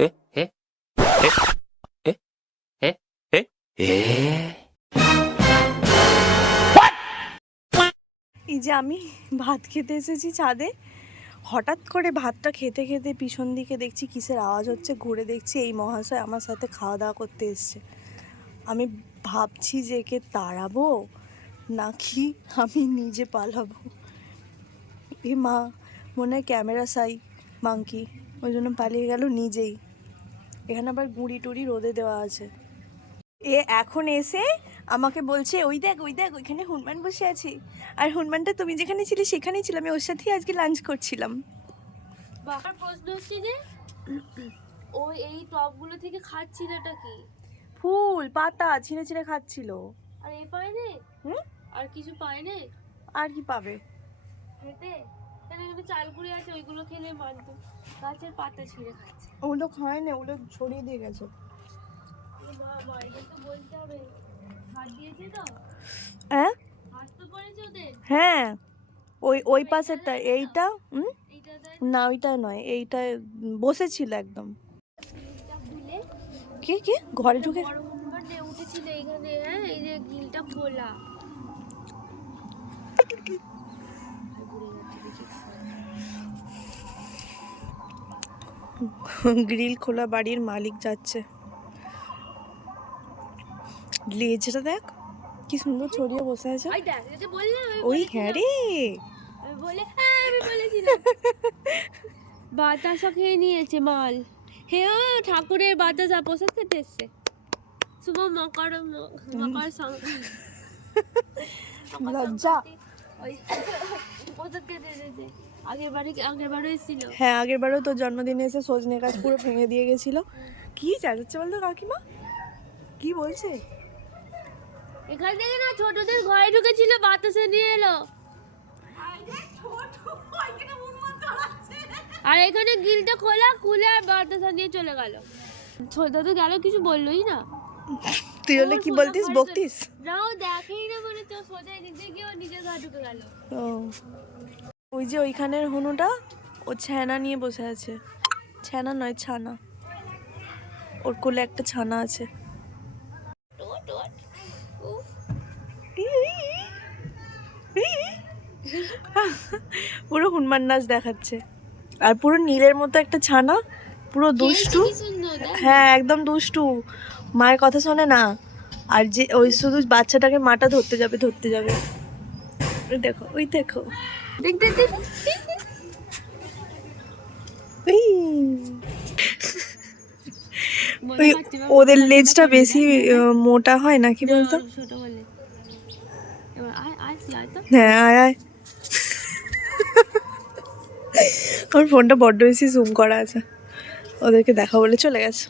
এই যে আমি ভাত খেতে এসেছি ছাদে, হঠাৎ করে ভাতটা খেতে খেতে পিছন দিকে দেখছি কিসের আওয়াজ হচ্ছে, ঘুরে দেখছি এই মহাশয় আমার সাথে খাওয়া দাওয়া করতে এসছে। আমি ভাবছি যে একে তাড়াবো নাকি আমি নিজে পালাবো। এ মা, মনে হয় ক্যামেরা সাই মাংকি, ওই জন্য পালিয়ে গেল নিজেই। এখানে আবার গুঁড়ি টুড়ি রোদে দেওয়া আছে। এ এখন এসে আমাকে বলছে ওই দেখ ওইখানে হনুমান বসে আছে, আর হনুমানটা তুমি যেখানে ছিলে সেখানেই ছিল, আমি ওর সাথেই আজকে লাঞ্চ করছিলাম। বাবার প্রশ্ন হচ্ছে যে ও এই টপগুলো থেকে খাচ্ছিল এটা কি? ফুল পাতা ছিঁড়ে ছিঁড়ে খাচ্ছিল। আর এ পায় না? আর কিছু পায় না? আর কি পাবে খেতে? তাহলে এখানে চালকুড়ি আছে, ওইগুলো খেলে মানতো। গাছের পাতা ছিঁড়ে খাচ্ছে। ওগুলো খায় না, ওগুলো ছড়িয়ে দিয়ে গেছে। বাবা, এটা তো বলতে হবে। হাত দিয়েছে তো? হ্যাঁ হাত তো পড়েছে ওদের? হ্যাঁ, ওই পাশেরটা, এইটা এইটা দেয় না, ওইটা নয়, এইটায় বসেছিল একদম। গিলটা খুলে। কি ঘরে ঢুকে? বড় হনুমান উঠেছিল এখানে, হ্যাঁ, এই যে গিলটা খোলা। গ্রিল খোলা বাড়ির মালিক যাচ্ছে। লেজটা দেখ কি সুন্দর ছড়িয়ে বসে আছে। ওই দেখ, এটা বললাম আমি। ওই হ্যাঁ রে, আমি বলেছিলাম। বাতাসা খেয়ে নিয়েছে মাল। হ্যাঁ, ঠাকুরের বাতাসা প্রসাদ খেতে এসছে। শুভ মকর সংক্রান্তি। লজ্জা। ওই প্রসাদ খেতে এসেছে। আগেরবারও এসেছিল। হ্যাঁ, আগের বারও তোর জন্মদিনে এসে সজনে গাছ পুরো ভেঙে দিয়ে গেছিল। কি চালাচ্ছে বলতো কাকিমা, কি বলছে? এখান থেকে না ছোটদের ঘরে ঢুকেছিল, বাতাসে নিয়ে এলো। আর এখানে গিলটা খোলা, খুলে আর বাতাসা নিয়ে চলে গেল। ছোট তো গেল, কিছু বললোই না। তুই হলে কি বলতিস, বকতিস? না, ও দেখেই না, মানে তো সোজা এদিক দিয়ে গিয়ে নিজের ঘরে ঢুকে গেল। ও, ওই যে ওইখানের হনুটা ও ছানা নিয়ে বসে আছে। ছানা নয়, ছানা। ওর কোলে একটা ছানা আছে। পুরো হনুমান নাচ দেখাচ্ছে, আর পুরো নীলের মতো একটা ছানা, পুরো দুষ্টু। হ্যাঁ, একদম দুষ্টু, মায়ের কথা শোনে না। আর যে ওই শুধু বাচ্চাটাকে মাটা ধরতে যাবে। ওই দেখো দেখতে ওদের লেজটা বেশি মোটা হয় নাকি বলতো? ছোট বলে। এবার আয় তো। হ্যাঁ, আয়। আমার ফোনটা বড্ড বেশি জুম করা আছে, ওদেরকে দেখা বলে চলে গেছে।